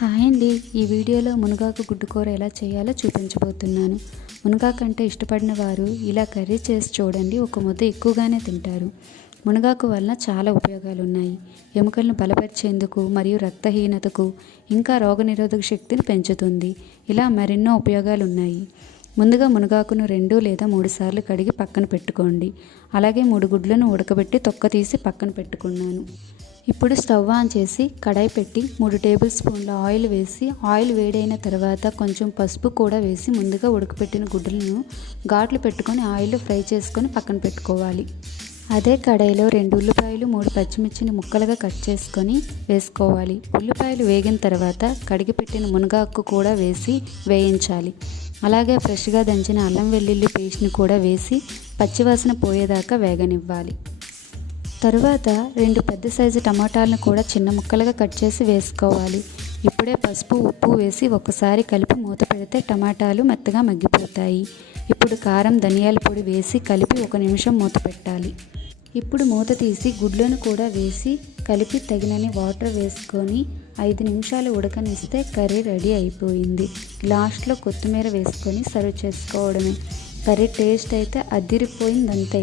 Hi అండి. ఈ వీడియోలో మునగాకు గుడ్డుకూర ఎలా చేయాలో చూపించబోతున్నాను. మునగాకు అంటే ఇష్టపడిన వారు ఇలా కర్రీ చేసి చూడండి ఒక ముద్ద ఎక్కువగానే తింటారు. మునగాకు వలన చాలా ఉపయోగాలు ఉన్నాయి ఎముకలను బలపరిచేందుకు మరియు రక్తహీనతకు ఇంకా రోగనిరోధక శక్తిని పెంచుతుంది. ఇలా మరెన్నో ఉపయోగాలు ఉన్నాయి ముందుగా మునగాకును రెండు లేదా మూడు సార్లు కడిగి పక్కన పెట్టుకోండి. అలాగే మూడు గుడ్లను ఉడకబెట్టి తొక్క తీసి పక్కన పెట్టుకున్నాను. ఇప్పుడు స్టవ్ ఆన్ చేసి కడాయి పెట్టి మూడు టేబుల్ స్పూన్ల ఆయిల్ వేసి ఆయిల్ వేడైన తర్వాత కొంచెం పసుపు కూడా వేసి ముందుగా ఉడకపెట్టిన గుడ్డలను ఘాట్లు పెట్టుకొని ఆయిల్ ఫ్రై చేసుకొని పక్కన పెట్టుకోవాలి. అదే కడాయిలో రెండు ఉల్లిపాయలు మూడు పచ్చిమిర్చిని ముక్కలుగా కట్ చేసుకొని వేసుకోవాలి. ఉల్లిపాయలు వేగిన తర్వాత కడిగి పెట్టిన మునగాకు కూడా వేసి వేయించాలి. అలాగే ఫ్రెష్గా దంచిన అల్లం వెల్లుల్లి పేస్ట్ని కూడా వేసి పచ్చివాసన పోయేదాకా వేగనివ్వాలి. తరువాత రెండు పెద్ద సైజు టమాటాలను కూడా చిన్న ముక్కలుగా కట్ చేసి వేసుకోవాలి. ఇప్పుడే పసుపు ఉప్పు వేసి ఒకసారి కలిపి మూత పెడితే టమాటాలు మెత్తగా మగ్గిపోతాయి. ఇప్పుడు కారం ధనియాల పొడి వేసి కలిపి ఒక నిమిషం మూత పెట్టాలి. ఇప్పుడు మూత తీసి గుడ్లను కూడా వేసి కలిపి తగినన్ని వాటర్ వేసుకొని ఐదు నిమిషాలు ఉడకనిస్తే కర్రీ రెడీ అయిపోయింది. లాస్ట్లో కొత్తిమీర వేసుకొని సర్వ్ చేసుకోవడమే. కర్రీ టేస్ట్ అయితే అదిరిపోయింది అంతే